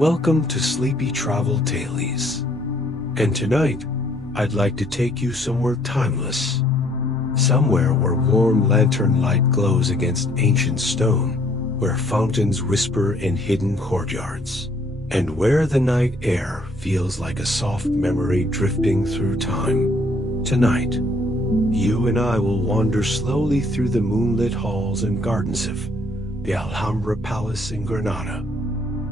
Welcome to Sleepy Travel Tailies. And tonight, I'd like to take you somewhere timeless. Somewhere where warm lantern light glows against ancient stone, where fountains whisper in hidden courtyards, and where the night air feels like a soft memory drifting through time. Tonight, you and I will wander slowly through the moonlit halls and gardens of the Alhambra Palace in Granada.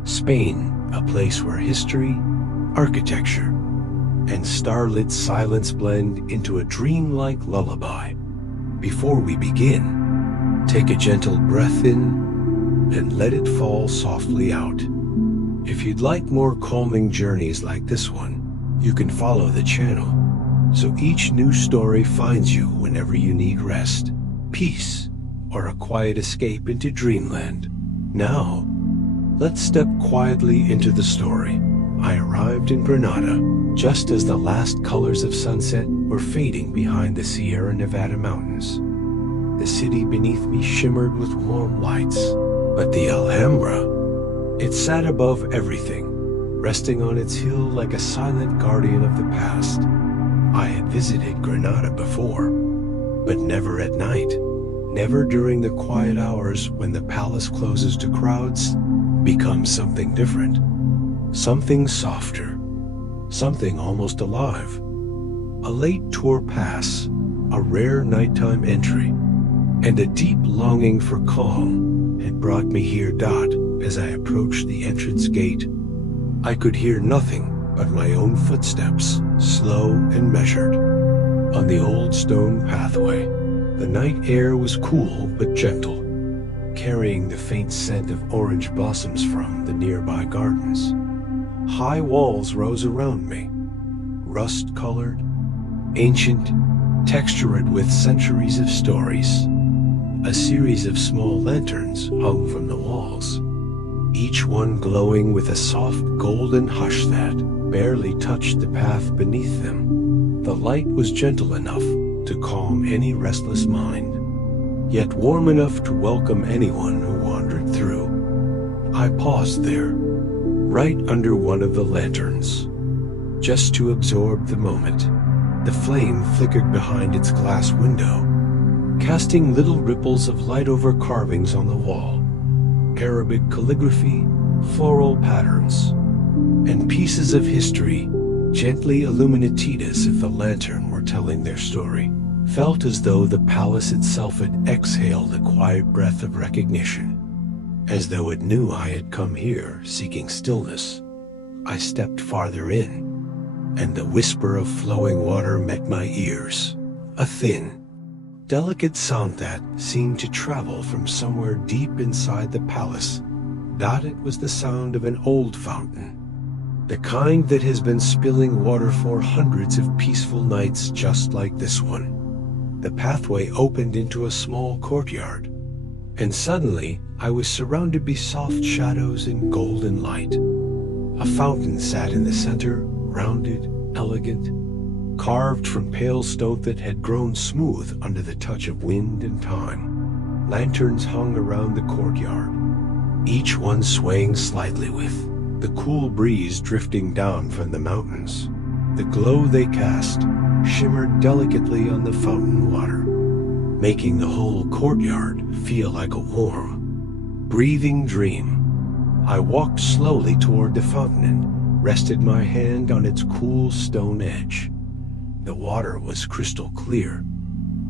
Spain, a place where history, architecture, and starlit silence blend into a dreamlike lullaby. Before we begin, take a gentle breath in and let it fall softly out. If you'd like more calming journeys like this one, you can follow the channel, so each new story finds you whenever you need rest, peace, or a quiet escape into dreamland. Now, let's step quietly into the story. I arrived in Granada just as the last colors of sunset were fading behind the Sierra Nevada mountains. The city beneath me shimmered with warm lights, but the Alhambra, it sat above everything, resting on its hill like a silent guardian of the past. I had visited Granada before, but never at night, never during the quiet hours when the palace closes to crowds. Becomes something different, something softer, something almost alive. A late tour pass, a rare nighttime entry, and a deep longing for calm had brought me here. As I approached the entrance gate, I could hear nothing but my own footsteps, slow and measured, on the old stone pathway. The night air was cool but gentle, carrying the faint scent of orange blossoms from the nearby gardens. High walls rose around me, rust-colored, ancient, textured with centuries of stories. A series of small lanterns hung from the walls, each one glowing with a soft golden hush that barely touched the path beneath them. The light was gentle enough to calm any restless mind, yet warm enough to welcome anyone who wandered through. I paused there, right under one of the lanterns, just to absorb the moment. The flame flickered behind its glass window, casting little ripples of light over carvings on the wall, Arabic calligraphy, floral patterns, and pieces of history gently illuminated as if the lantern were telling their story. Felt as though the palace itself had exhaled a quiet breath of recognition, as though it knew I had come here seeking stillness. I stepped farther in, and the whisper of flowing water met my ears, a thin, delicate sound that seemed to travel from somewhere deep inside the palace. It was the sound of an old fountain, the kind that has been spilling water for hundreds of peaceful nights just like this one. The pathway opened into a small courtyard, and suddenly I was surrounded by soft shadows and golden light. A fountain sat in the center, rounded, elegant, carved from pale stone that had grown smooth under the touch of wind and time. Lanterns hung around the courtyard, each one swaying slightly with the cool breeze drifting down from the mountains. The glow they cast shimmered delicately on the fountain water, making the whole courtyard feel like a warm, breathing dream. I walked slowly toward the fountain and rested my hand on its cool stone edge. The water was crystal clear,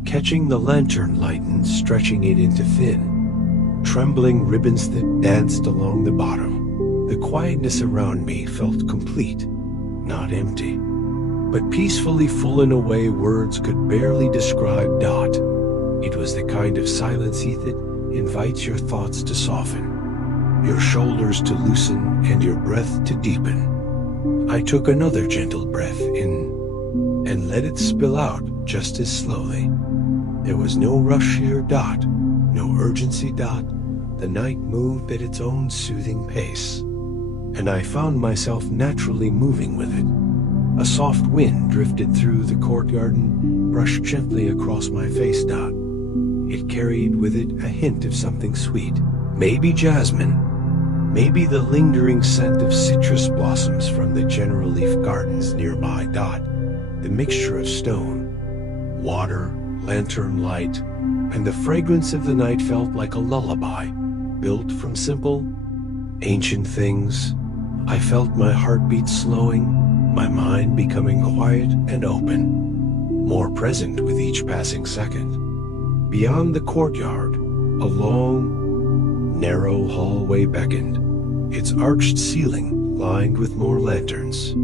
catching the lantern light and stretching it into thin, trembling ribbons that danced along the bottom. The quietness around me felt complete, not empty, but peacefully full in a way words could barely describe. It was the kind of silence that invites your thoughts to soften, your shoulders to loosen, and your breath to deepen. I took another gentle breath in and let it spill out just as slowly. There was no rush here. No urgency. The night moved at its own soothing pace, and I found myself naturally moving with it. A soft wind drifted through the courtyard and brushed gently across my face. It carried with it a hint of something sweet, maybe jasmine, Maybe the lingering scent of citrus blossoms from the general leaf gardens nearby. The mixture of stone, water, lantern light, and the fragrance of the night felt like a lullaby, built from simple, ancient things. I felt my heartbeat slowing, my mind becoming quiet and open, more present with each passing second. Beyond the courtyard, a long, narrow hallway beckoned, its arched ceiling lined with more lanterns,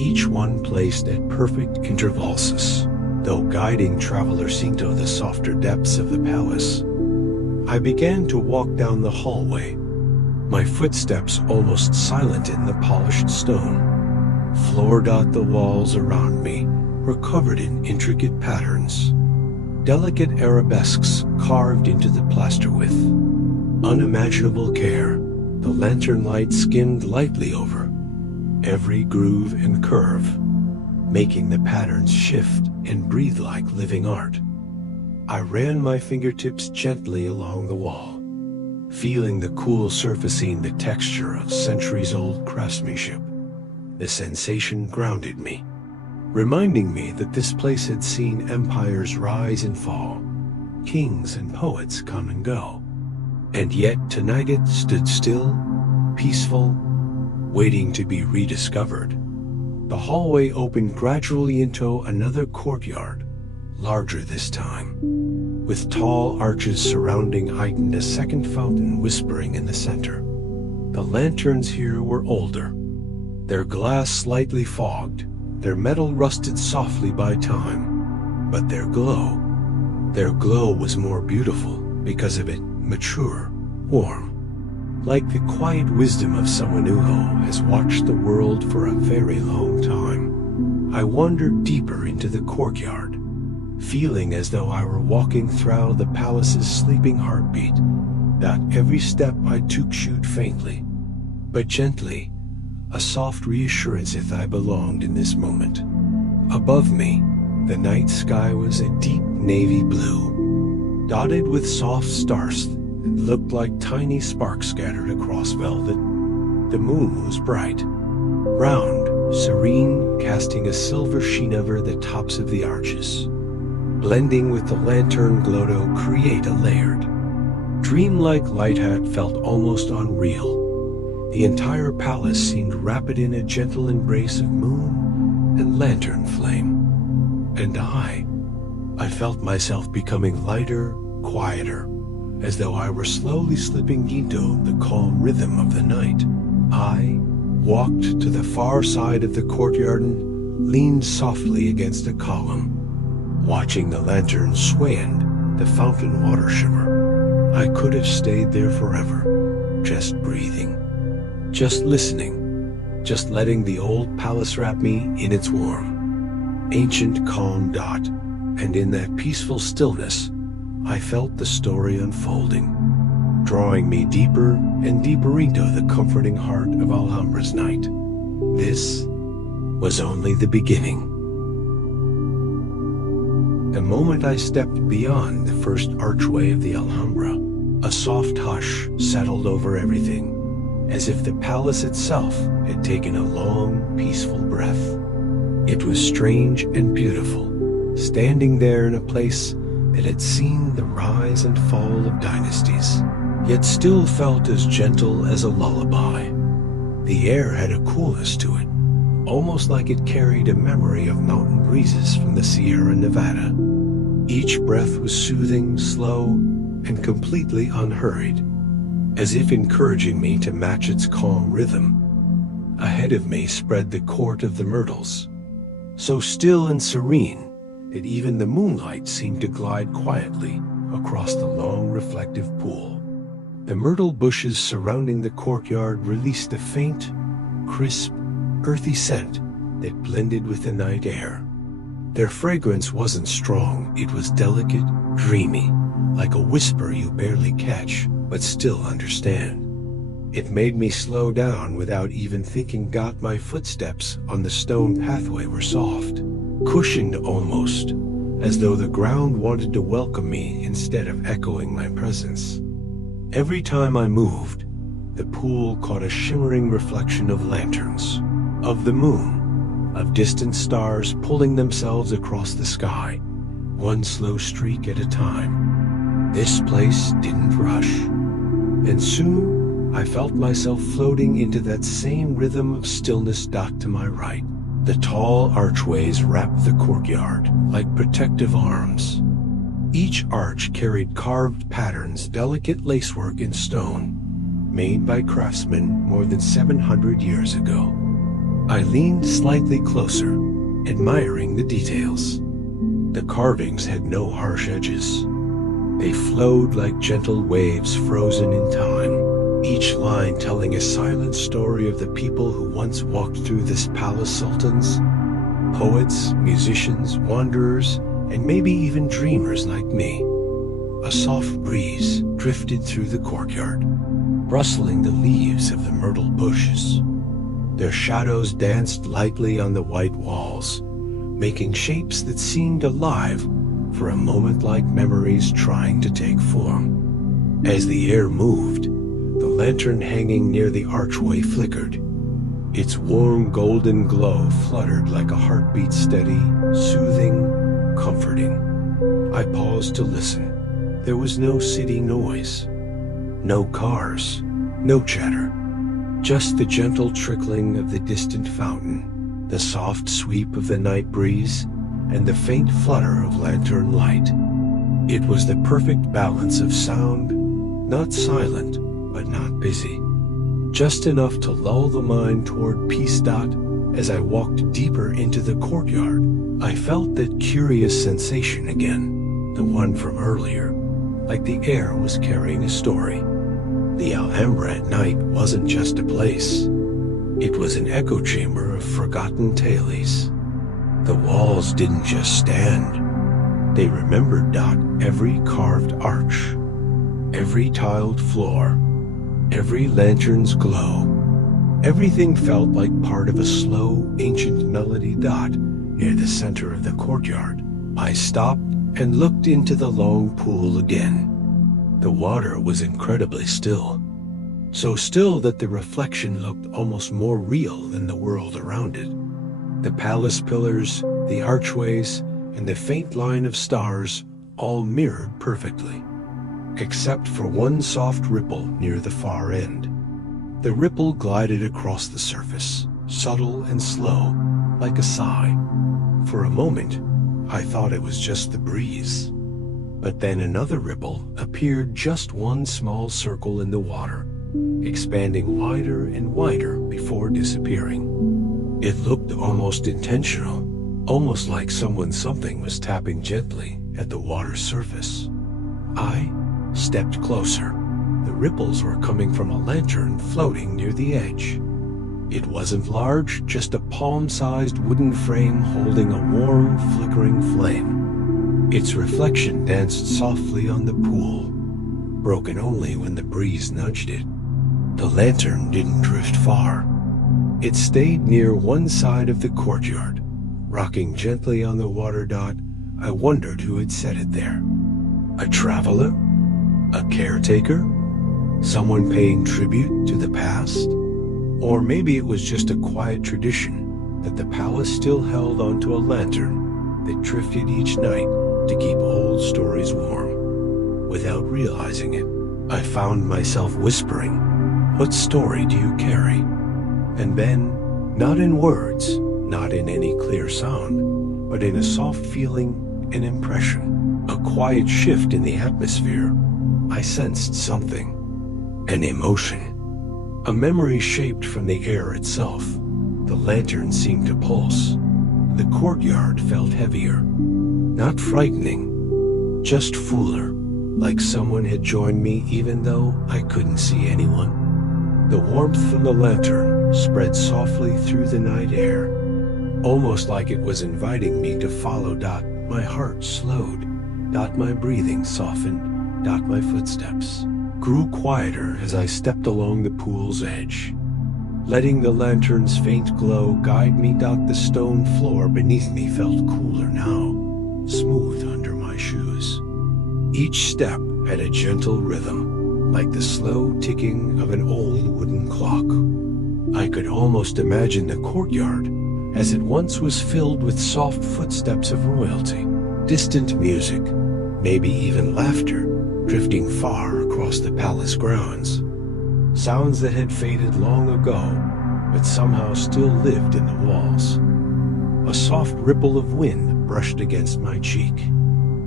each one placed at perfect intervals, though guiding travelers into the softer depths of the palace. I began to walk down the hallway, my footsteps almost silent in the polished stone. The walls around me were covered in intricate patterns, delicate arabesques carved into the plaster with unimaginable care. The lantern light skimmed lightly over every groove and curve, making the patterns shift and breathe like living art. I ran my fingertips gently along the wall, feeling the cool surfacing the texture of centuries-old craftsmanship. The sensation grounded me, reminding me that this place had seen empires rise and fall, kings and poets come and go. And yet tonight it stood still, peaceful, waiting to be rediscovered. The hallway opened gradually into another courtyard, larger this time, with tall arches surrounding it and a second fountain whispering in the center. The lanterns here were older, their glass slightly fogged, their metal rusted softly by time, but their glow was more beautiful because of it, mature, warm, like the quiet wisdom of someone who has watched the world for a very long time. I wandered deeper into the courtyard, feeling as though I were walking through the palace's sleeping heartbeat, that every step I took shoot faintly, but gently, a soft reassurance if I belonged in this moment. Above me, the night sky was a deep navy blue, dotted with soft stars that looked like tiny sparks scattered across velvet. The moon was bright, round, serene, casting a silver sheen over the tops of the arches, blending with the lantern glow to create a layered, dreamlike light that felt almost unreal. The entire palace seemed wrapped in a gentle embrace of moon and lantern flame. And I felt myself becoming lighter, quieter, as though I were slowly slipping into the calm rhythm of the night. I walked to the far side of the courtyard and leaned softly against a column, watching the lantern sway and the fountain water shimmer. I could have stayed there forever, just breathing, just listening, just letting the old palace wrap me in its warm, ancient calm dot. And in that peaceful stillness, I felt the story unfolding, drawing me deeper and deeper into the comforting heart of Alhambra's night. This was only the beginning. The moment I stepped beyond the first archway of the Alhambra, a soft hush settled over everything, as if the palace itself had taken a long, peaceful breath. It was strange and beautiful, standing there in a place that had seen the rise and fall of dynasties, yet still felt as gentle as a lullaby. The air had a coolness to it, almost like it carried a memory of mountain breezes from the Sierra Nevada. Each breath was soothing, slow, and completely unhurried, as if encouraging me to match its calm rhythm. Ahead of me spread the court of the myrtles, so still and serene that even the moonlight seemed to glide quietly across the long reflective pool. The myrtle bushes surrounding the courtyard released a faint, crisp, earthy scent that blended with the night air. Their fragrance wasn't strong, it was delicate, dreamy, like a whisper you barely catch, but still understand. It made me slow down without even thinking. Got my footsteps on the stone pathway were soft, cushioned almost, as though the ground wanted to welcome me instead of echoing my presence. Every time I moved, the pool caught a shimmering reflection of lanterns, of the moon, of distant stars pulling themselves across the sky, one slow streak at a time. This place didn't rush, and soon I felt myself floating into that same rhythm of stillness. To my right, the tall archways wrapped the courtyard like protective arms. Each arch carried carved patterns, delicate lacework in stone, made by craftsmen more than 700 years ago. I leaned slightly closer, admiring the details. The carvings had no harsh edges. They flowed like gentle waves frozen in time, each line telling a silent story of the people who once walked through this palace. Sultans, poets, musicians, wanderers, and maybe even dreamers like me. A soft breeze drifted through the courtyard, rustling the leaves of the myrtle bushes. Their shadows danced lightly on the white walls, making shapes that seemed alive for a moment, like memories trying to take form. As the air moved, the lantern hanging near the archway flickered. Its warm golden glow fluttered like a heartbeat, steady, soothing, comforting. I paused to listen. There was no city noise, no cars, no chatter, just the gentle trickling of the distant fountain, the soft sweep of the night breeze, and the faint flutter of lantern light. It was the perfect balance of sound, not silent, but not busy. Just enough to lull the mind toward peace. As I walked deeper into the courtyard, I felt that curious sensation again, the one from earlier, like the air was carrying a story. The Alhambra at night wasn't just a place. It was an echo chamber of forgotten tales. The walls didn't just stand. They remembered. Every carved arch, every tiled floor, every lantern's glow. Everything felt like part of a slow, ancient melody. Near the center of the courtyard, I stopped and looked into the long pool again. The water was incredibly still, so still that the reflection looked almost more real than the world around it. The palace pillars, the archways, and the faint line of stars all mirrored perfectly, except for one soft ripple near the far end. The ripple glided across the surface, subtle and slow, like a sigh. For a moment, I thought it was just the breeze. But then another ripple appeared, just one small circle in the water, expanding wider and wider before disappearing. It looked almost intentional, almost like something was tapping gently at the water's surface. I stepped closer. The ripples were coming from a lantern floating near the edge. It wasn't large, just a palm-sized wooden frame holding a warm, flickering flame. Its reflection danced softly on the pool, broken only when the breeze nudged it. The lantern didn't drift far. It stayed near one side of the courtyard, rocking gently on the water. I wondered who had set it there. A traveler? A caretaker? Someone paying tribute to the past? Or maybe it was just a quiet tradition that the palace still held onto a lantern that drifted each night to keep old stories warm. Without realizing it, I found myself whispering, "What story do you carry?" And then, not in words, not in any clear sound, but in a soft feeling, an impression, a quiet shift in the atmosphere, I sensed something, an emotion. A memory shaped from the air itself. The lantern seemed to pulse. The courtyard felt heavier. Not frightening, just fuller, like someone had joined me even though I couldn't see anyone. The warmth from the lantern spread softly through the night air, almost like it was inviting me to follow. My heart slowed. My breathing softened. My footsteps grew quieter as I stepped along the pool's edge, letting the lantern's faint glow guide me. The stone floor beneath me felt cooler now, smooth under my shoes. Each step had a gentle rhythm, like the slow ticking of an old wooden clock. I could almost imagine the courtyard as it once was filled with soft footsteps of royalty, distant music, maybe even laughter, drifting far across the palace grounds. Sounds that had faded long ago, but somehow still lived in the walls. A soft ripple of wind brushed against my cheek.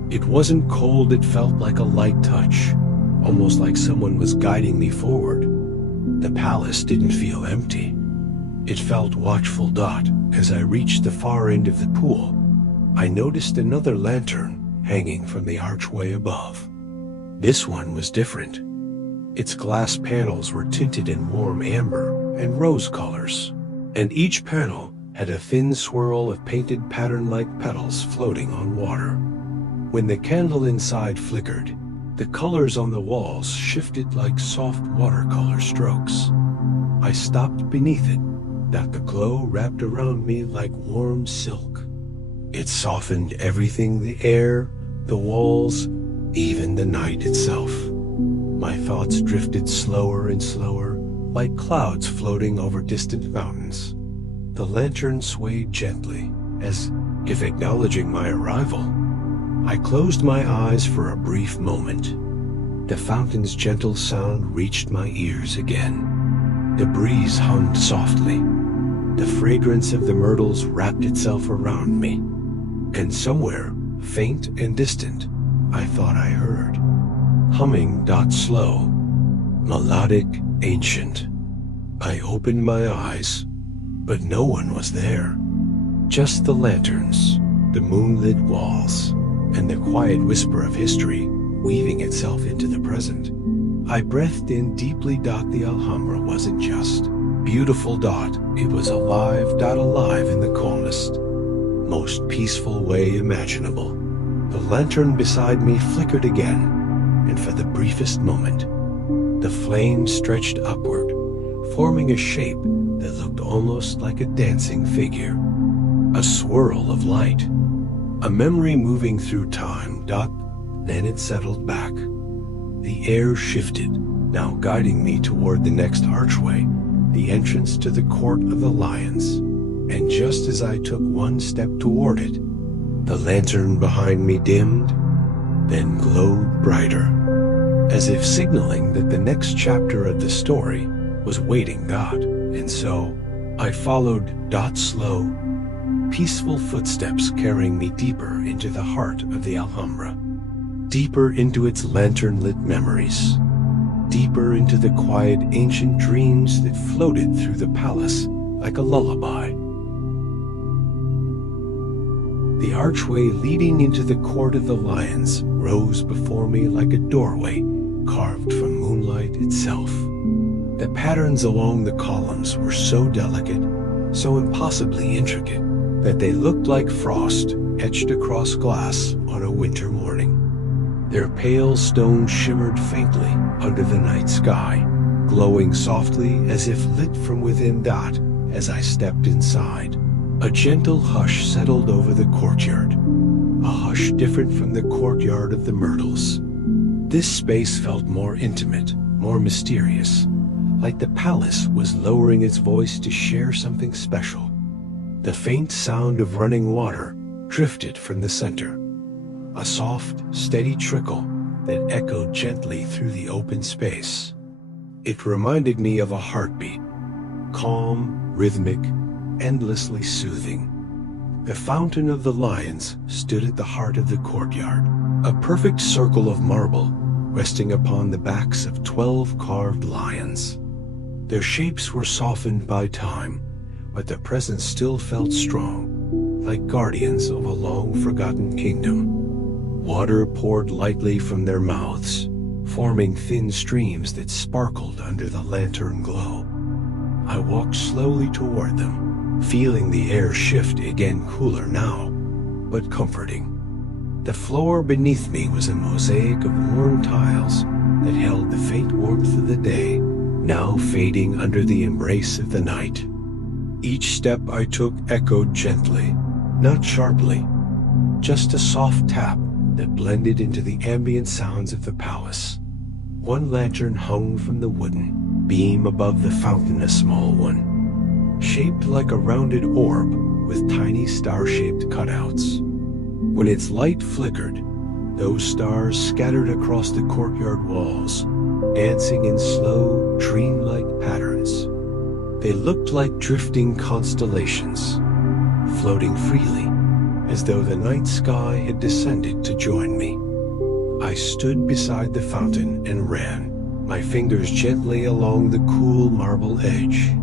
It wasn't cold, it felt like a light touch, almost like someone was guiding me forward. The palace didn't feel empty. It felt watchful. As I reached the far end of the pool, I noticed another lantern hanging from the archway above. This one was different. Its glass panels were tinted in warm amber and rose colors, and each panel had a thin swirl of painted pattern-like petals floating on water. When the candle inside flickered, the colors on the walls shifted like soft watercolor strokes. I stopped beneath it, the glow wrapped around me like warm silk. It softened everything: the air, the walls, even the night itself. My thoughts drifted slower and slower, like clouds floating over distant mountains. The lantern swayed gently, as if acknowledging my arrival. I closed my eyes for a brief moment. The fountain's gentle sound reached my ears again. The breeze hummed softly. The fragrance of the myrtles wrapped itself around me. And somewhere, faint and distant, I thought I heard, humming, slow, melodic, ancient. I opened my eyes, but no one was there. Just the lanterns, the moonlit walls, and the quiet whisper of history weaving itself into the present. I breathed in deeply. The Alhambra wasn't just beautiful. It was alive. Alive in the calmest, most peaceful way imaginable. The lantern beside me flickered again, and for the briefest moment, the flame stretched upward, forming a shape that looked almost like a dancing figure. A swirl of light, a memory moving through time. Then it settled back. The air shifted, now guiding me toward the next archway, the entrance to the Court of the Lions. And just as I took one step toward it, the lantern behind me dimmed, then glowed brighter, as if signaling that the next chapter of the story was waiting. And so I followed. Slow, peaceful footsteps carrying me deeper into the heart of the Alhambra, deeper into its lantern-lit memories, deeper into the quiet ancient dreams that floated through the palace like a lullaby. The archway leading into the Court of the Lions rose before me like a doorway carved from moonlight itself. The patterns along the columns were so delicate, so impossibly intricate, that they looked like frost etched across glass on a winter morning. Their pale stone shimmered faintly under the night sky, glowing softly as if lit from within. As I stepped inside, a gentle hush settled over the courtyard, a hush different from the courtyard of the myrtles. This space felt more intimate, more mysterious, like the palace was lowering its voice to share something special. The faint sound of running water drifted from the center, a soft, steady trickle that echoed gently through the open space. It reminded me of a heartbeat, calm, rhythmic, endlessly soothing. The Fountain of the Lions stood at the heart of the courtyard, a perfect circle of marble resting upon the backs of 12 carved lions. Their shapes were softened by time, but their presence still felt strong, like guardians of a long-forgotten kingdom. Water poured lightly from their mouths, forming thin streams that sparkled under the lantern glow. I walked slowly toward them, feeling the air shift again, cooler now, but comforting. The floor beneath me was a mosaic of worn tiles that held the faint warmth of the day, now fading under the embrace of the night. Each step I took echoed gently, not sharply, just a soft tap that blended into the ambient sounds of the palace. One lantern hung from the wooden beam above the fountain, a small one, shaped like a rounded orb with tiny star-shaped cutouts. When its light flickered, those stars scattered across the courtyard walls, dancing in slow, dreamlike patterns. They looked like drifting constellations, floating freely, as though the night sky had descended to join me. I stood beside the fountain and ran, my fingers gently along the cool marble edge.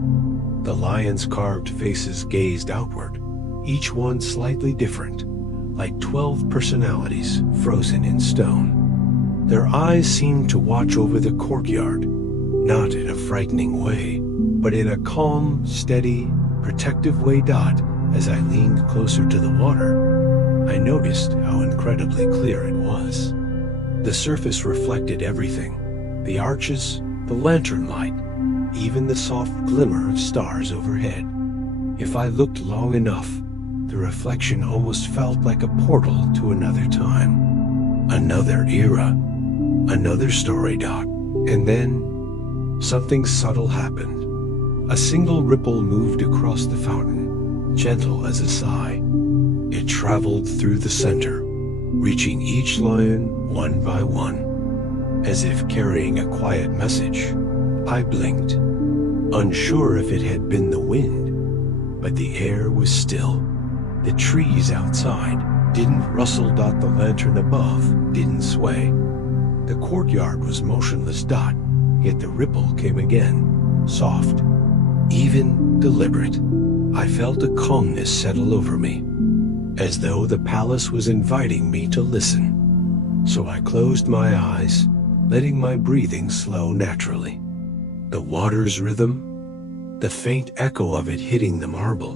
The lions' carved faces gazed outward, each one slightly different, like 12 personalities frozen in stone. Their eyes seemed to watch over the courtyard, not in a frightening way, but in a calm, steady, protective way. As I leaned closer to the water, I noticed how incredibly clear it was. The surface reflected everything: the arches, the lantern light, even the soft glimmer of stars overhead. If I looked long enough, the reflection almost felt like a portal to another time, another era, another story. And then, something subtle happened. A single ripple moved across the fountain, gentle as a sigh. It traveled through the center, reaching each lion one by one, as if carrying a quiet message. I blinked, unsure if it had been the wind, but the air was still. The trees outside didn't rustle. The lantern above didn't sway. The courtyard was motionless. Yet the ripple came again, soft, even deliberate. I felt a calmness settle over me, as though the palace was inviting me to listen. So I closed my eyes, letting my breathing slow naturally. The water's rhythm, the faint echo of it hitting the marble,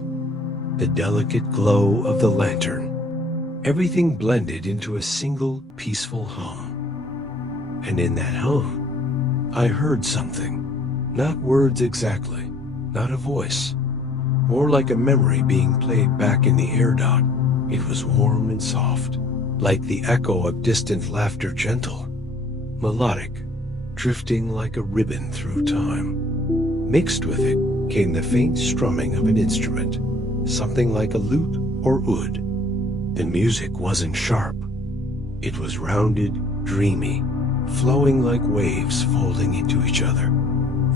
the delicate glow of the lantern, everything blended into a single peaceful hum. And in that hum, I heard something. Not words exactly, not a voice, more like a memory being played back in the air. It was warm and soft, like the echo of distant laughter, gentle, melodic, drifting like a ribbon through time. Mixed with it came the faint strumming of an instrument, something like a lute or oud. The music wasn't sharp. It was rounded, dreamy, flowing like waves folding into each other.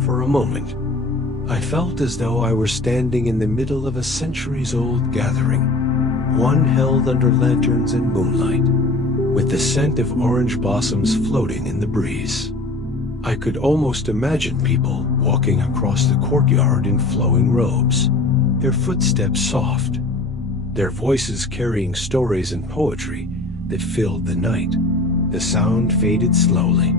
For a moment, I felt as though I were standing in the middle of a centuries-old gathering, one held under lanterns and moonlight, with the scent of orange blossoms floating in the breeze. I could almost imagine people walking across the courtyard in flowing robes, their footsteps soft, their voices carrying stories and poetry that filled the night. The sound faded slowly,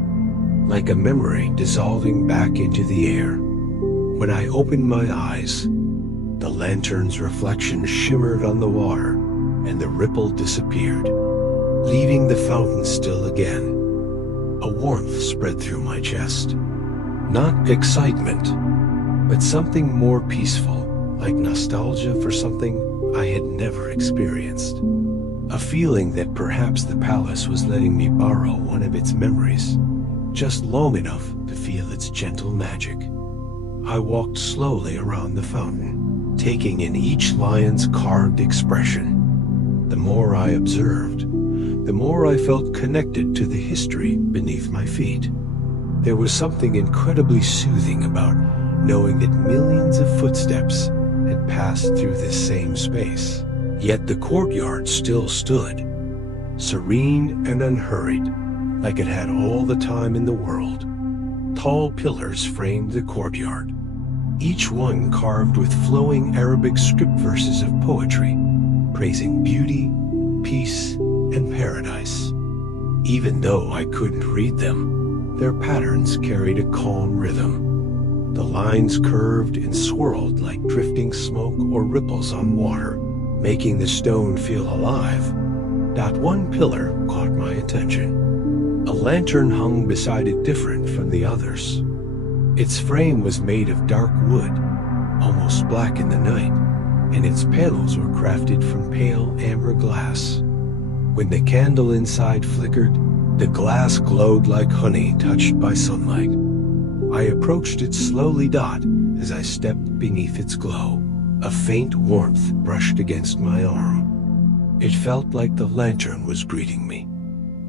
like a memory dissolving back into the air. When I opened my eyes, the lantern's reflection shimmered on the water, and the ripple disappeared, leaving the fountain still again. A warmth spread through my chest. Not excitement, but something more peaceful, like nostalgia for something I had never experienced. A feeling that perhaps the palace was letting me borrow one of its memories, just long enough to feel its gentle magic. I walked slowly around the fountain, taking in each lion's carved expression. The more I observed, the more I felt connected to the history beneath my feet. There was something incredibly soothing about knowing that millions of footsteps had passed through this same space. Yet the courtyard still stood, serene and unhurried, like it had all the time in the world. Tall pillars framed the courtyard, each one carved with flowing Arabic script verses of poetry, praising beauty, peace, and paradise. Even though I couldn't read them, their patterns carried a calm rhythm. The lines curved and swirled like drifting smoke or ripples on water, making the stone feel alive. Not one pillar caught my attention. A lantern hung beside it, different from the others. Its frame was made of dark wood, almost black in the night, and its panels were crafted from pale amber glass. When the candle inside flickered, The glass glowed like honey touched by sunlight. I approached it slowly. As I stepped beneath its glow, a faint warmth brushed against my arm. It felt like the lantern was greeting me,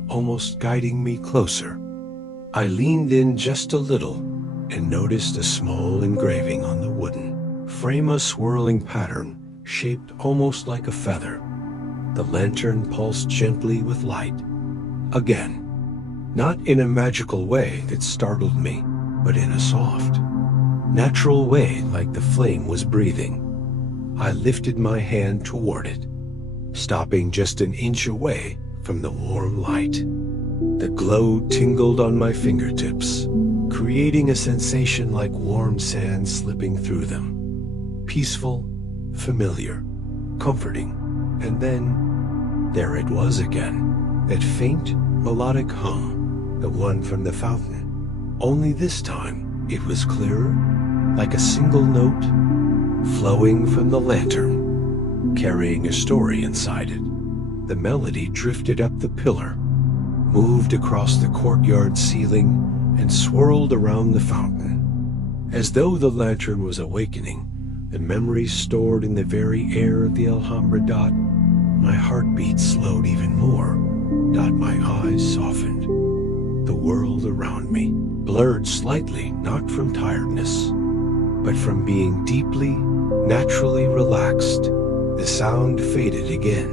almost guiding me closer. I leaned in just a little and noticed a small engraving on the wooden frame, a swirling pattern shaped almost like a feather. The lantern pulsed gently with light. Again, not in a magical way that startled me, but in a soft, natural way, like the flame was breathing. I lifted my hand toward it, stopping just an inch away from the warm light. The glow tingled on my fingertips, creating a sensation like warm sand slipping through them. Peaceful, familiar, comforting. And then, there it was again, that faint, melodic hum, the one from the fountain. Only this time, it was clearer, like a single note, flowing from the lantern, carrying a story inside it. The melody drifted up the pillar, moved across the courtyard ceiling, and swirled around the fountain. As though the lantern was awakening, the memories stored in the very air of the Alhambra. My heartbeat slowed even more. My eyes softened. The world around me blurred slightly, not from tiredness, but from being deeply, naturally relaxed. The sound faded again,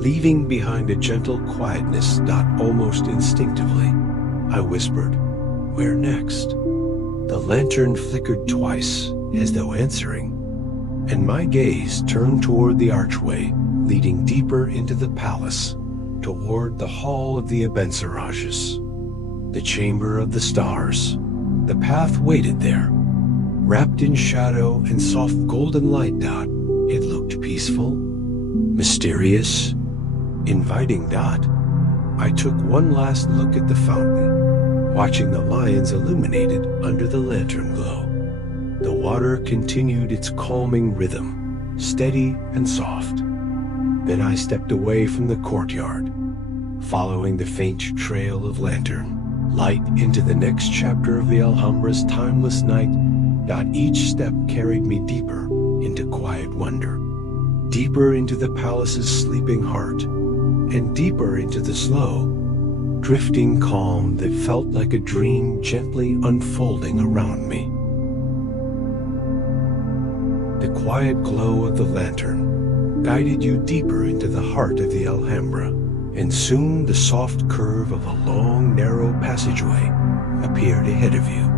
leaving behind a gentle quietness. Almost instinctively, I whispered, "Where next?" The lantern flickered twice, as though answering, and my gaze turned toward the archway leading deeper into the palace, toward the hall of the Abencerrages, the chamber of the stars. The path waited there, wrapped in shadow and soft golden light. It looked peaceful, mysterious, inviting. I took one last look at the fountain, watching the lions illuminated under the lantern glow. The water continued its calming rhythm, steady and soft. Then I stepped away from the courtyard, following the faint trail of lantern light into the next chapter of the Alhambra's timeless night. Each step carried me deeper into quiet wonder, deeper into the palace's sleeping heart, and deeper into the slow, drifting calm that felt like a dream gently unfolding around me. The quiet glow of the lantern guided you deeper into the heart of the Alhambra, and soon the soft curve of a long, narrow passageway appeared ahead of you.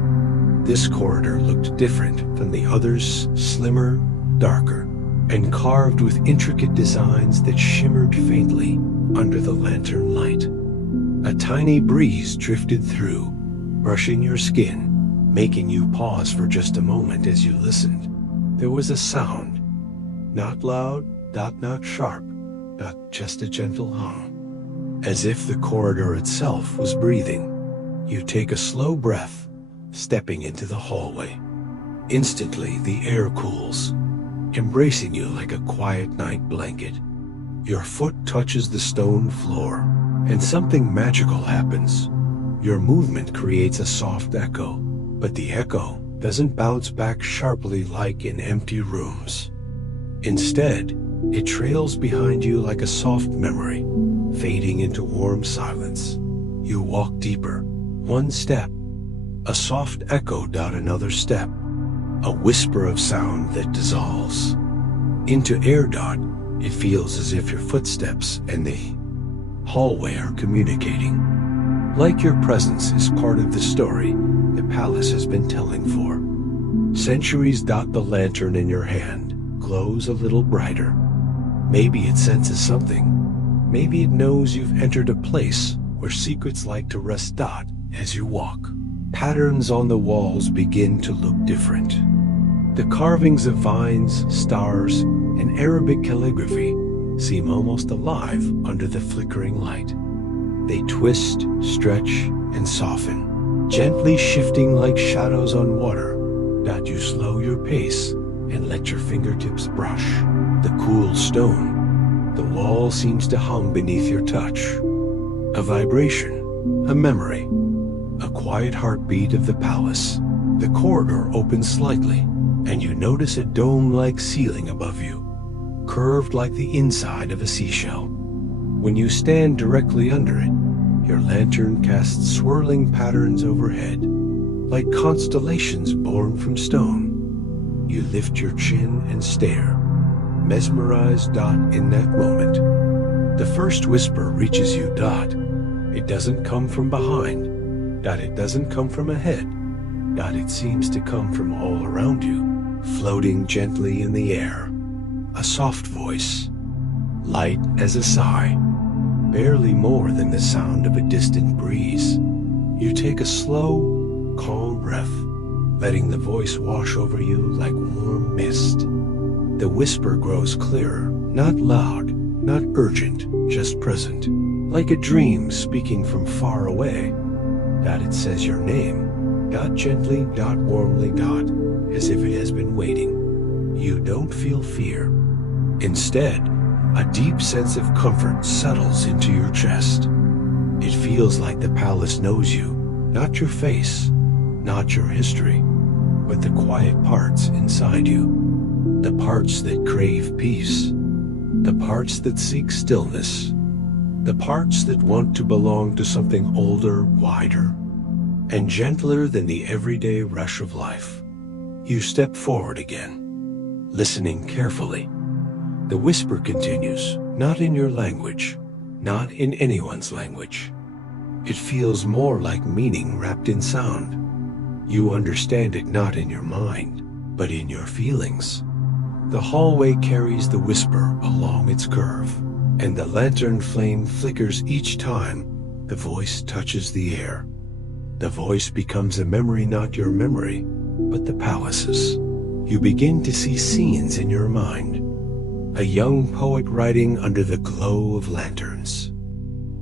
This corridor looked different from the others, slimmer, darker, and carved with intricate designs that shimmered faintly under the lantern light. A tiny breeze drifted through, brushing your skin, making you pause for just a moment as you listened. There was a sound, not loud, not sharp, just a gentle hum, as if the corridor itself was breathing. You take a slow breath, stepping into the hallway. Instantly, the air cools, embracing you like a quiet night blanket. Your foot touches the stone floor, and something magical happens. Your movement creates a soft echo, but the echo doesn't bounce back sharply like in empty rooms. Instead, it trails behind you like a soft memory, fading into warm silence. You walk deeper, one step, a soft echo. Another step, a whisper of sound that dissolves into air. It feels as if your footsteps and the hallway are communicating, like your presence is part of the story the palace has been telling for centuries. The lantern in your hand glows a little brighter. Maybe it senses something. Maybe it knows you've entered a place where secrets like to rest. As you walk, patterns on the walls begin to look different. The carvings of vines, stars, and Arabic calligraphy seem almost alive under the flickering light. They twist, stretch, and soften, gently shifting like shadows on water. You slow your pace and let your fingertips brush the cool stone. The wall seems to hum beneath your touch, a vibration A memory, a quiet heartbeat of the palace. The corridor opens slightly, and you notice a dome-like ceiling above you, curved like the inside of a seashell. When you stand directly under it, your lantern casts swirling patterns overhead, like constellations born from stone. You lift your chin and stare, mesmerized. In that moment, the first whisper reaches you. It doesn't come from behind. It doesn't come from ahead. It seems to come from all around you, floating gently in the air. A soft voice, light as a sigh, barely more than the sound of a distant breeze. You take a slow, calm breath, letting the voice wash over you like warm mist. The whisper grows clearer, not loud, not urgent, just present, like a dream speaking from far away. It says your name, gently, warmly, as if it has been waiting. You don't feel fear. Instead, a deep sense of comfort settles into your chest. It feels like the palace knows you, not your face, not your history, but the quiet parts inside you. The parts that crave peace, the parts that seek stillness, the parts that want to belong to something older, wider, and gentler than the everyday rush of life. You step forward again, listening carefully. The whisper continues, not in your language, not in anyone's language. It feels more like meaning wrapped in sound. You understand it not in your mind, but in your feelings. The hallway carries the whisper along its curve, and the lantern flame flickers each time the voice touches the air. The voice becomes a memory, not your memory, but the palace's. You begin to see scenes in your mind. A young poet writing under the glow of lanterns.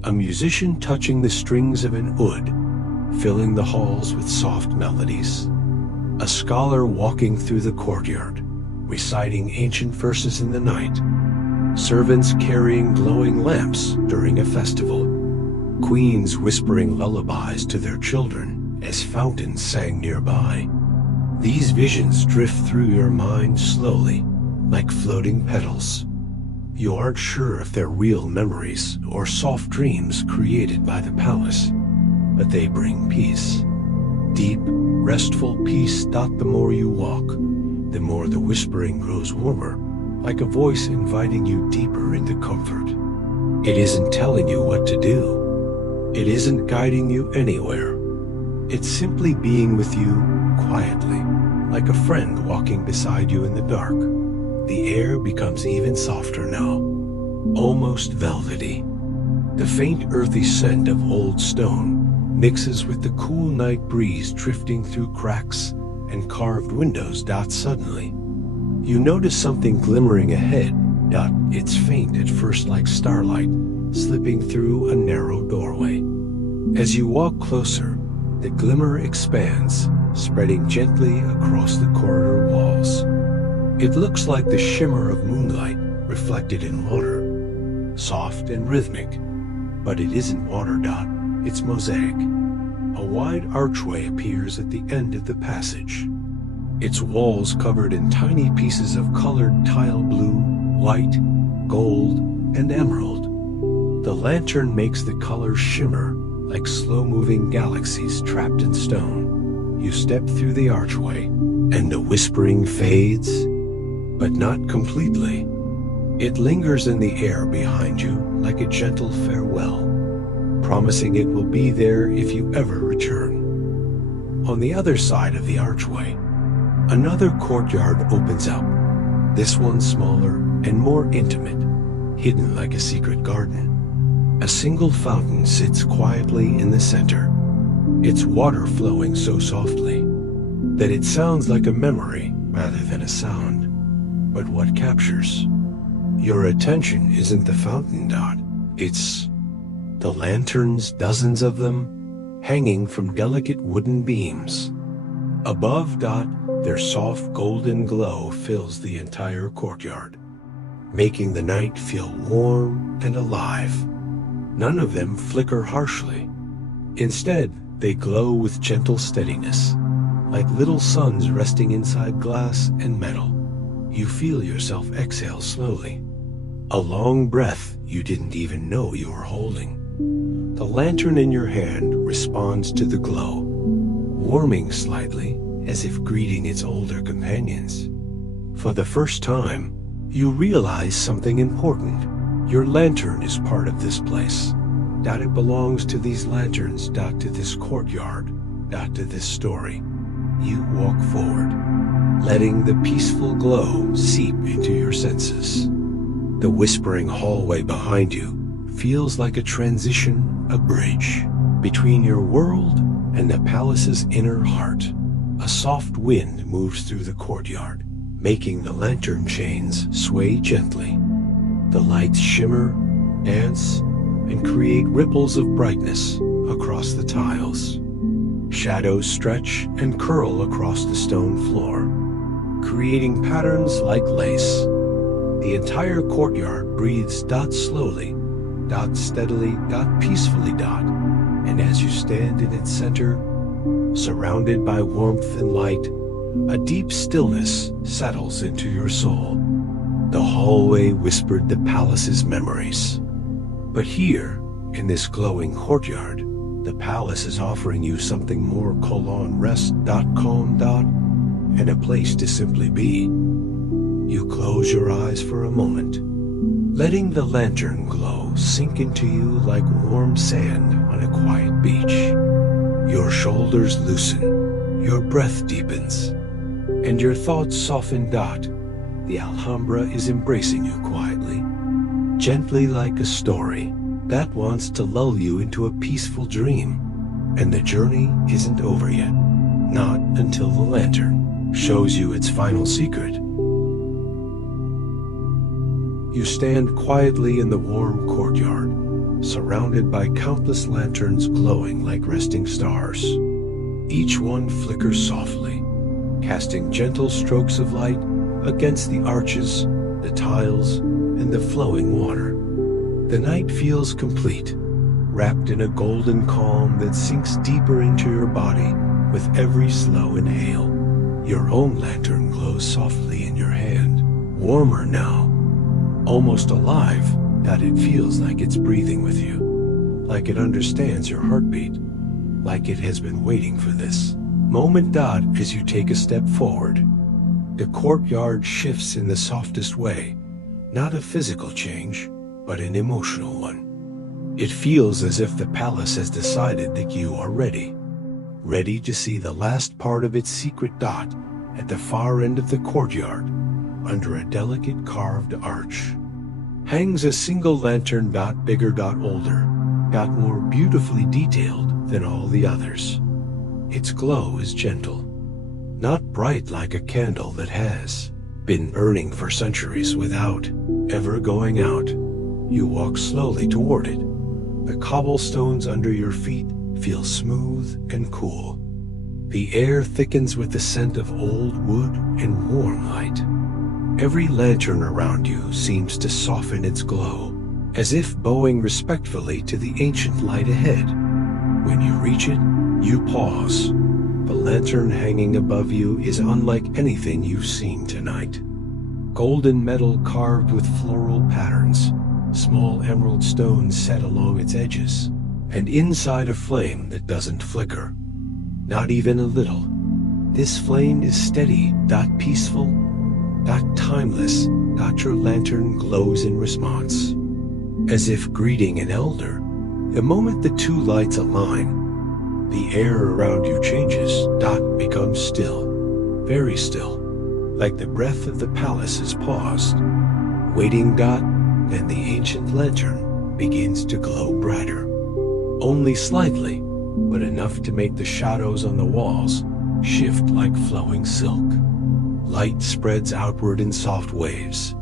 A musician touching the strings of an oud, filling the halls with soft melodies. A scholar walking through the courtyard, reciting ancient verses in the night. Servants carrying glowing lamps during a festival. Queens whispering lullabies to their children as fountains sang nearby. These visions drift through your mind slowly, like floating petals. You aren't sure if they're real memories or soft dreams created by the palace, but they bring peace. Deep, restful peace. The more you walk, the more the whispering grows warmer, like a voice inviting you deeper into comfort. It isn't telling you what to do. It isn't guiding you anywhere. It's simply being with you quietly, like a friend walking beside you in the dark. The air becomes even softer now, almost velvety. The faint earthy scent of old stone mixes with the cool night breeze drifting through cracks and carved windows. Suddenly, you notice something glimmering ahead. It's faint at first, like starlight slipping through a narrow doorway. As you walk closer, the glimmer expands, spreading gently across the corridor walls. It looks like the shimmer of moonlight reflected in water, soft and rhythmic, but it isn't water. It's mosaic. A wide archway appears at the end of the passage, its walls covered in tiny pieces of colored tile blue, white, gold, and emerald. The lantern makes the colors shimmer like slow-moving galaxies trapped in stone. You step through the archway, and the whispering fades, but not completely. It lingers in the air behind you like a gentle farewell, promising it will be there if you ever return. On the other side of the archway, another courtyard opens up, this one smaller and more intimate, hidden like a secret garden. A single fountain sits quietly in the center, its water flowing so softly that it sounds like a memory rather than a sound. But what captures your attention isn't the fountain. It's the lanterns, dozens of them, hanging from delicate wooden beams. Above. Their soft golden glow fills the entire courtyard, making the night feel warm and alive. None of them flicker harshly. Instead, they glow with gentle steadiness, like little suns resting inside glass and metal. You feel yourself exhale slowly, a long breath you didn't even know you were holding. The lantern in your hand responds to the glow, warming slightly as if greeting its older companions. For the first time, you realize something important. Your lantern is part of this place. That it belongs to these lanterns, to this courtyard, to this story. You walk forward, letting the peaceful glow seep into your senses. The whispering hallway behind you feels like a transition, a bridge between your world and the palace's inner heart. A soft wind moves through the courtyard, making the lantern chains sway gently. The lights shimmer, dance, and create ripples of brightness across the tiles. Shadows stretch and curl across the stone floor, creating patterns like lace. The entire courtyard breathes slowly, steadily, peacefully, and as you stand in its center, surrounded by warmth and light, a deep stillness settles into your soul. The hallway whispered the palace's memories. But here, in this glowing courtyard, the palace is offering you something more: rest, calm, and a place to simply be. You close your eyes for a moment, letting the lantern glow sink into you like warm sand on a quiet beach. Your shoulders loosen, your breath deepens, and your thoughts soften. The Alhambra is embracing you quietly, gently, like a story that wants to lull you into a peaceful dream. And the journey isn't over yet, not until the lantern shows you its final secret. You stand quietly in the warm courtyard, surrounded by countless lanterns glowing like resting stars. Each one flickers softly, casting gentle strokes of light against the arches, the tiles, and the flowing water. The night feels complete, wrapped in a golden calm that sinks deeper into your body with every slow inhale. Your own lantern glows softly in your hand, warmer now, almost alive, that it feels like it's breathing with you, like it understands your heartbeat, like it has been waiting for this moment. As you take a step forward, the courtyard shifts in the softest way, not a physical change, but an emotional one. It feels as if the palace has decided that you are ready to see the last part of its secret. At the far end of the courtyard, under a delicate carved arch, hangs a single lantern. Bigger, older, more beautifully detailed than all the others. Its glow is gentle, not bright like a candle that has been burning for centuries without ever going out. You walk slowly toward it. The cobblestones under your feet feel smooth and cool. The air thickens with the scent of old wood and warm light. Every lantern around you seems to soften its glow, as if bowing respectfully to the ancient light ahead. When you reach it, you pause. The lantern hanging above you is unlike anything you've seen tonight. Golden metal carved with floral patterns, small emerald stones set along its edges, and inside a flame that doesn't flicker, not even a little. This flame is steady, peaceful, timeless. Your lantern glows in response, as if greeting an elder. The moment the two lights align, the air around you changes. Becomes still, very still, like the breath of the palace is paused, waiting. Then the ancient lantern begins to glow brighter, only slightly, but enough to make the shadows on the walls shift like flowing silk. Light spreads outward in soft waves,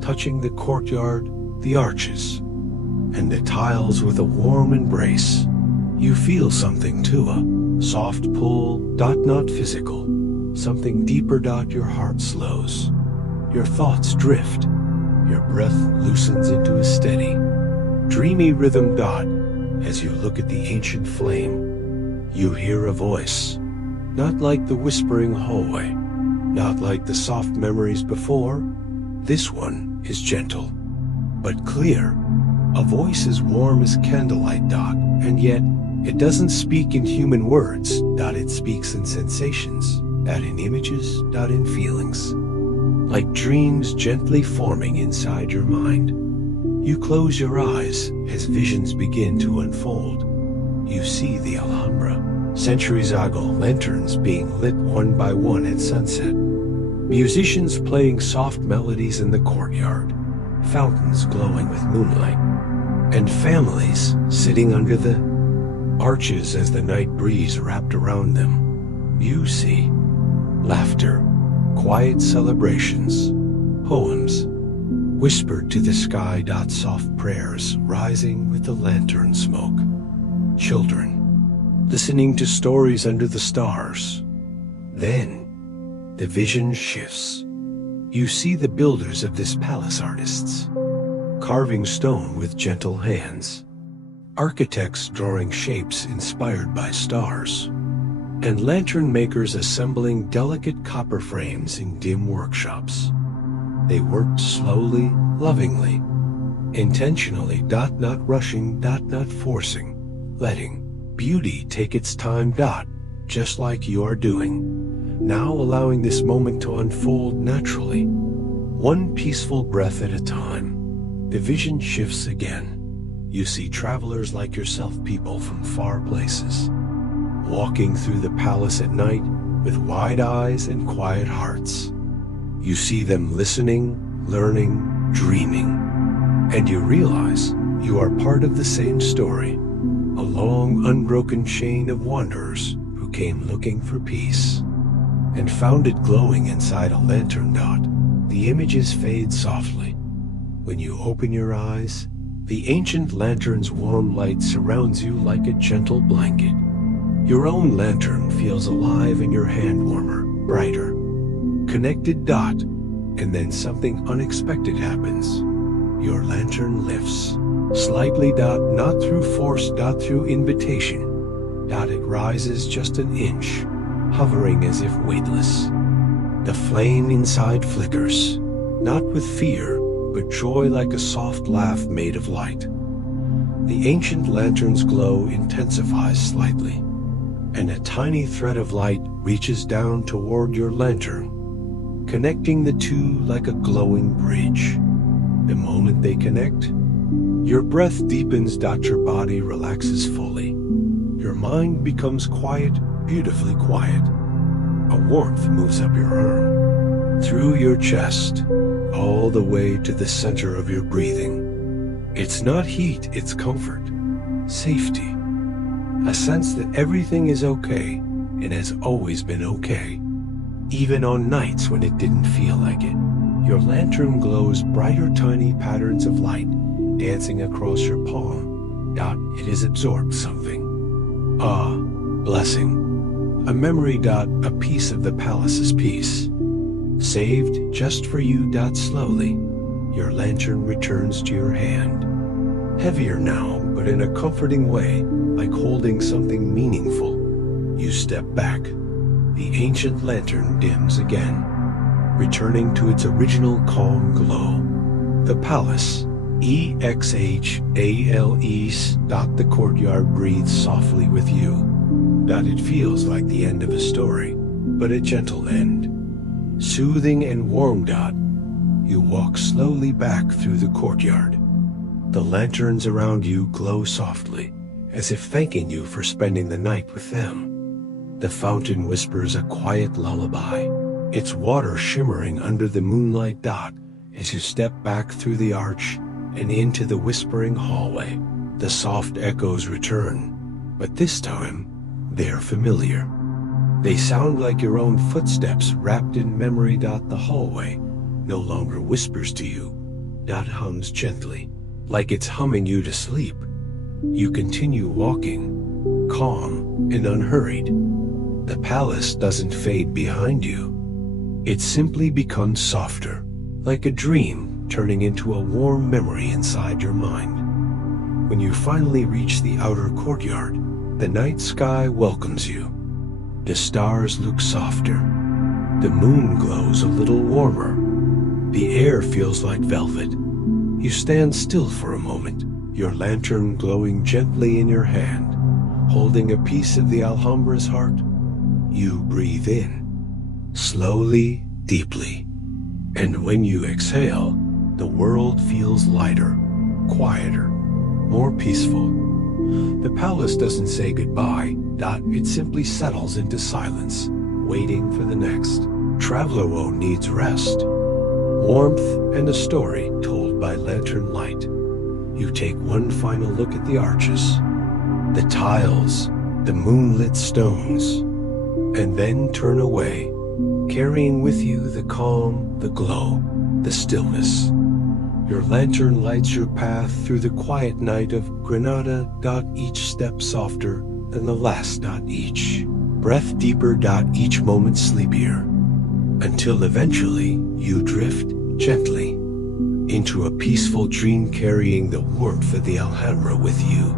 touching the courtyard, the arches, and the tiles with a warm embrace. You feel something too, a soft pull, not physical, something deeper. Your heart slows, your thoughts drift, your breath loosens into a steady, dreamy rhythm. As you look at the ancient flame, you hear a voice, not like the whispering hallway, not like the soft memories before. This one is gentle, but clear. A voice as warm as candlelight, and yet it doesn't speak in human words, it speaks in sensations, in images, in feelings. Like dreams gently forming inside your mind. You close your eyes as visions begin to unfold. You see the Alhambra, centuries ago, lanterns being lit one by one at sunset. Musicians playing soft melodies in the courtyard, fountains glowing with moonlight, and families sitting under the arches as the night breeze wrapped around them. You see laughter, quiet celebrations, poems, whispered to the sky. Soft prayers rising with the lantern smoke. Children listening to stories under the stars. Then the vision shifts. You see the builders of this palace, artists, carving stone with gentle hands, architects drawing shapes inspired by stars, and lantern makers assembling delicate copper frames in dim workshops. They worked slowly, lovingly, intentionally, not rushing, not forcing, letting beauty take its time, just like you are doing. Now allowing this moment to unfold naturally, one peaceful breath at a time. The vision shifts again. You see travelers like yourself, people from far places, walking through the palace at night with wide eyes and quiet hearts. You see them listening, learning, dreaming, and you realize you are part of the same story, a long, unbroken chain of wanderers who came looking for peace and found it glowing inside a lantern. The images fade softly. When you open your eyes, the ancient lantern's warm light surrounds you like a gentle blanket. Your own lantern feels alive in your hand, warmer, brighter, connected. And then something unexpected happens. Your lantern lifts, slightly. Not through force, through invitation. It rises just an inch, hovering as if weightless. The flame inside flickers, not with fear, but joy, like a soft laugh made of light. The ancient lantern's glow intensifies slightly, and a tiny thread of light reaches down toward your lantern, connecting the two like a glowing bridge. The moment they connect, your breath deepens. Your body relaxes fully. Your mind becomes quiet, beautifully quiet. A warmth moves up your arm, through your chest, all the way to the center of your breathing. It's not heat, it's comfort, safety, a sense that everything is okay and has always been okay, even on nights when it didn't feel like it. Your lantern glows brighter, tiny patterns of light dancing across your palm. It has absorbed something. Blessing. A memory. A piece of the palace's peace. Saved just for you. Slowly, your lantern returns to your hand. Heavier now, but in a comforting way, like holding something meaningful. You step back. The ancient lantern dims again, returning to its original calm glow. The palace, exhales. The courtyard breathes softly with you. It feels like the end of a story, but a gentle end. Soothing and warm. You walk slowly back through the courtyard. The lanterns around you glow softly, as if thanking you for spending the night with them. The fountain whispers a quiet lullaby, its water shimmering under the moonlight. As you step back through the arch and into the whispering hallway, the soft echoes return, but this time they're familiar. They sound like your own footsteps wrapped in memory. The hallway no longer whispers to you. Hums gently, like it's humming you to sleep. You continue walking, calm and unhurried. The palace doesn't fade behind you. It simply becomes softer, like a dream turning into a warm memory inside your mind. When you finally reach the outer courtyard, the night sky welcomes you. The stars look softer. The moon glows a little warmer. The air feels like velvet. You stand still for a moment, your lantern glowing gently in your hand, holding a piece of the Alhambra's heart. You breathe in, slowly, deeply. And when you exhale, the world feels lighter, quieter, more peaceful. The palace doesn't say goodbye, it simply settles into silence, waiting for the next. Traveler needs rest, warmth, and a story told by lantern light. You take one final look at the arches, the tiles, the moonlit stones, and then turn away, carrying with you the calm, the glow, the stillness. Your lantern lights your path through the quiet night of Granada. Each step softer than the last. Each breath deeper. Each moment sleepier. Until eventually you drift gently into a peaceful dream, carrying the warmth of the Alhambra with you.